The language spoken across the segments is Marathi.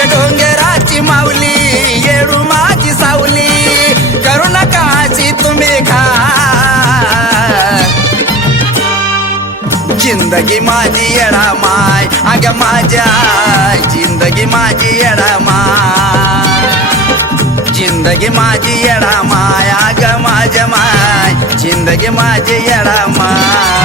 अग डोंगराची माऊली येडू माझी सावली. करू नकाची तुम्ही खा जिंदगी माझी येडा माय अग माझ्या जिंदगी माझी येडा माय जिंदगी माझी येडा माय अग माझ्या माय जिंदगी माझी येडा माय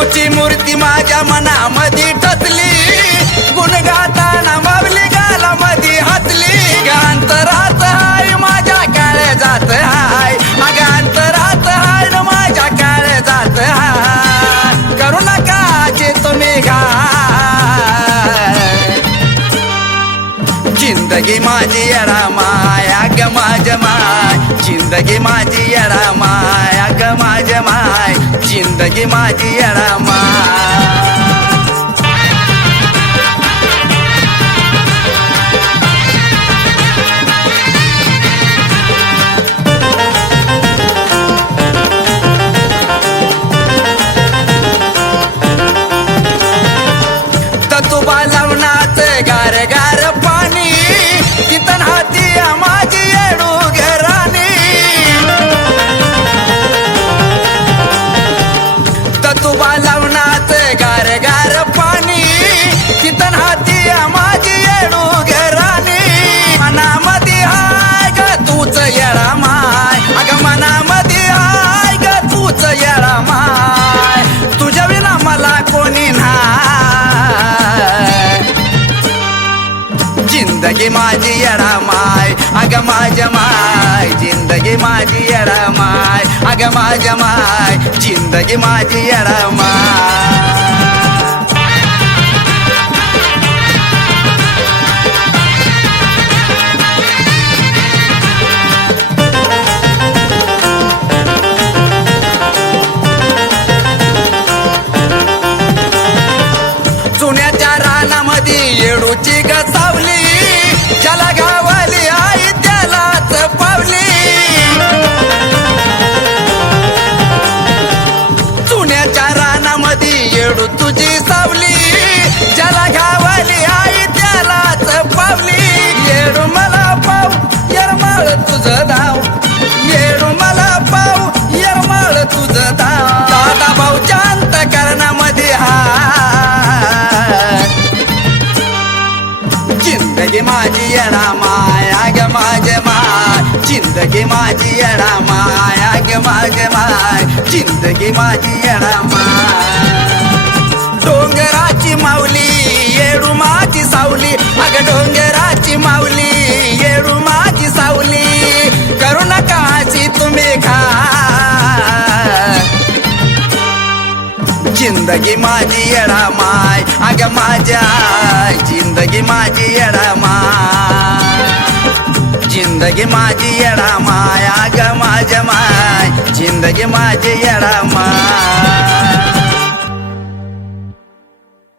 गुरुची मूर्ती माझ्या मनामध्ये ठसली. गुण गाताना मावली गालामध्ये हसली गांतरात हाय माझ्या काळे जात हाय. गांतरात हाय न माझ्या काळे जात हाय. करू नका जे तुम्ही गा जिंदगी माझी रामा माय जिंदगी जिंदगी माझी येडा माय अग माझ्या माय जिंदगी माझी येडा माय अग माझ्या माय जिंदगी माझी येडा माय तुझी सावली ज्याला घावली आई त्यालाच पावली. येडू मला पाव यरमाळ तुझं धाव येडू मला पाव यरमाळ तुझं धाव दादा भाऊ शांत करणामध्ये हा जिंदगी माझी येडा माया ग माझे माय. जिंदगी माझी येडा माया ग माझे माय. जिंदगी माझी येडा माय. माझी येडा माय अग माझ्या जिंदगी माझी येडा माय जिंदगी माझी येडा माय अग माझ्या माय जिंदगी माझी येडा माय